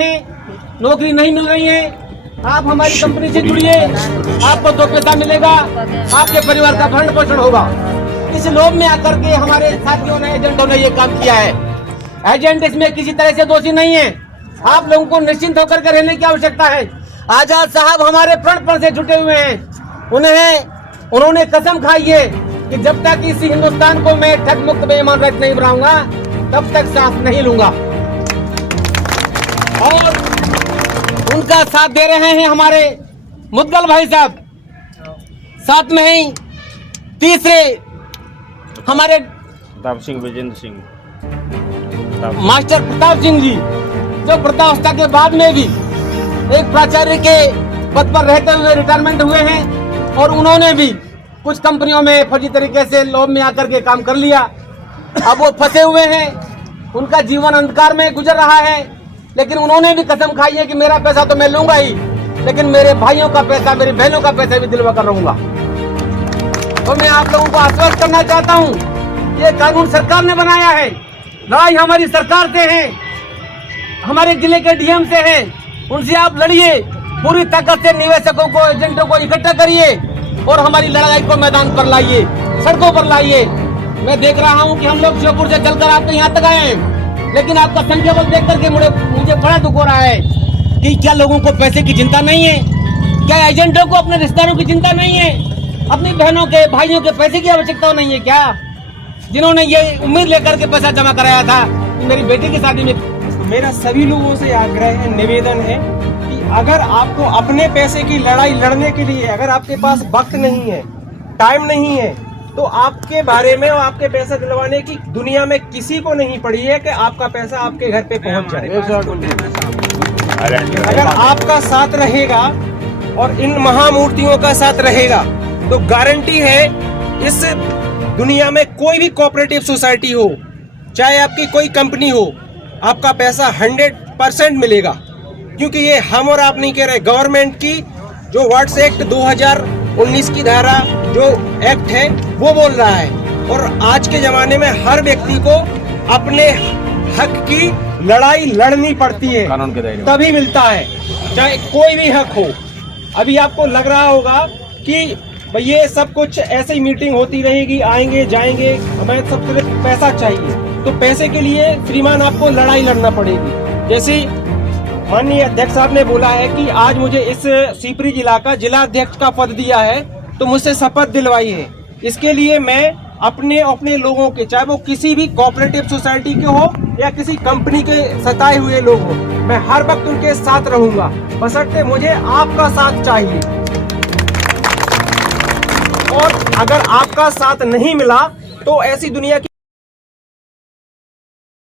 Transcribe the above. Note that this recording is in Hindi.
हैं, नौकरी नहीं मिल रही है, आप हमारी कंपनी से जुड़िए, आपको 2 पैसा मिलेगा, आपके परिवार का भरण पोषण होगा। इस लोभ में आकर के हमारे साथियों ने, एजेंटों ने ये काम किया है। एजेंट इसमें किसी तरह से दोषी नहीं है। आप लोगों को निश्चिंत होकर के रहने की आवश्यकता है। आजाद साहब हमारे प्रण से जुटे हुए हैं। उन्होंने कसम खाई है कि जब तक इस हिंदुस्तान को मैं ठग मुक्त बेईमान रहित नहीं बनाऊंगा, तब तक सांस नहीं लूंगा। और उनका साथ दे रहे हैं हमारे मुद्गल भाई साहब, साथ में ही तीसरे हमारे प्रताप सिंह, विजेंद्र सिंह, मास्टर प्रताप सिंह जी, जो वृद्धावस्था के बाद में भी एक प्राचार्य के पद पर रहते हुए रिटायरमेंट हुए हैं, और उन्होंने भी कुछ कंपनियों में फर्जी तरीके से लोभ में आकर के काम कर लिया। अब वो फंसे हुए हैं, उनका जीवन अंधकार में गुजर रहा है, लेकिन उन्होंने भी कसम खाई है कि मेरा पैसा तो मैं लूंगा ही, लेकिन मेरे भाइयों का पैसा, मेरी बहनों का पैसा भी दिलवा कर रहूंगा। तो मैं आप लोगों को आश्वस्त करना चाहता हूं, ये कानून सरकार ने बनाया है, लड़ाई हमारी सरकार से है, हमारे जिले के डीएम से है, उनसे आप लड़िए, पूरी ताकत से निवेशकों को, एजेंटों को इकट्ठा करिए और हमारी लड़ाई को मैदान पर लाइए, सड़कों पर लाइए। मैं देख रहा हूं कि हम लोग श्योपुर से चलकर आपके यहाँ तक आए हैं, लेकिन आपका संख्या बल देख करके मुझे बड़ा दुख हो रहा है कि क्या लोगों को पैसे की चिंता नहीं है, क्या एजेंटों को अपने रिश्तेदारों की चिंता नहीं है, अपनी बहनों के, भाइयों के पैसे की आवश्यकता नहीं है क्या, जिन्होंने ये उम्मीद लेकर के पैसा जमा कराया था मेरी बेटी की शादी में। मेरा सभी लोगों से आग्रह है, निवेदन है कि अगर आपको अपने पैसे की लड़ाई लड़ने के लिए, अगर आपके पास वक्त नहीं है, टाइम नहीं है, तो आपके बारे में और आपके पैसे दिलवाने की दुनिया में किसी को नहीं पड़ी है कि आपका पैसा आपके घर पे पहुंच जाए। अगर आपका साथ रहेगा और इन महामूर्तियों का साथ रहेगा तो गारंटी है इस दुनिया में कोई भी कोऑपरेटिव सोसाइटी हो, चाहे आपकी कोई कंपनी हो, आपका पैसा 100% मिलेगा। क्योंकि ये हम और आप नहीं कह रहे, गवर्नमेंट की जो वर्ड्स एक्ट 2019 की धारा जो एक्ट है वो बोल रहा है, और आज के जमाने में हर व्यक्ति को अपने हक की लड़ाई लड़नी पड़ती है, कानून के दायरे में तभी मिलता है, चाहे कोई भी हक हो। अभी आपको लग रहा होगा कि भाई ये सब कुछ ऐसे ही मीटिंग होती रहेगी, आएंगे जाएंगे, हमें सब सिर्फ पैसा चाहिए, तो पैसे के लिए श्रीमान आपको लड़ाई लड़ना पड़ेगी। जैसे माननीय अध्यक्ष साहब ने बोला है कि आज मुझे इस सीपरी जिला का जिला अध्यक्ष का पद दिया है, तो मुझसे शपथ दिलवाई है। इसके लिए मैं अपने लोगों के, चाहे वो किसी भी कोऑपरेटिव सोसाइटी के हो या किसी कंपनी के सताए हुए लोग हो, मैं हर वक्त उनके साथ रहूंगा, बशर्ते मुझे आपका साथ चाहिए। और अगर आपका साथ नहीं मिला तो ऐसी दुनिया की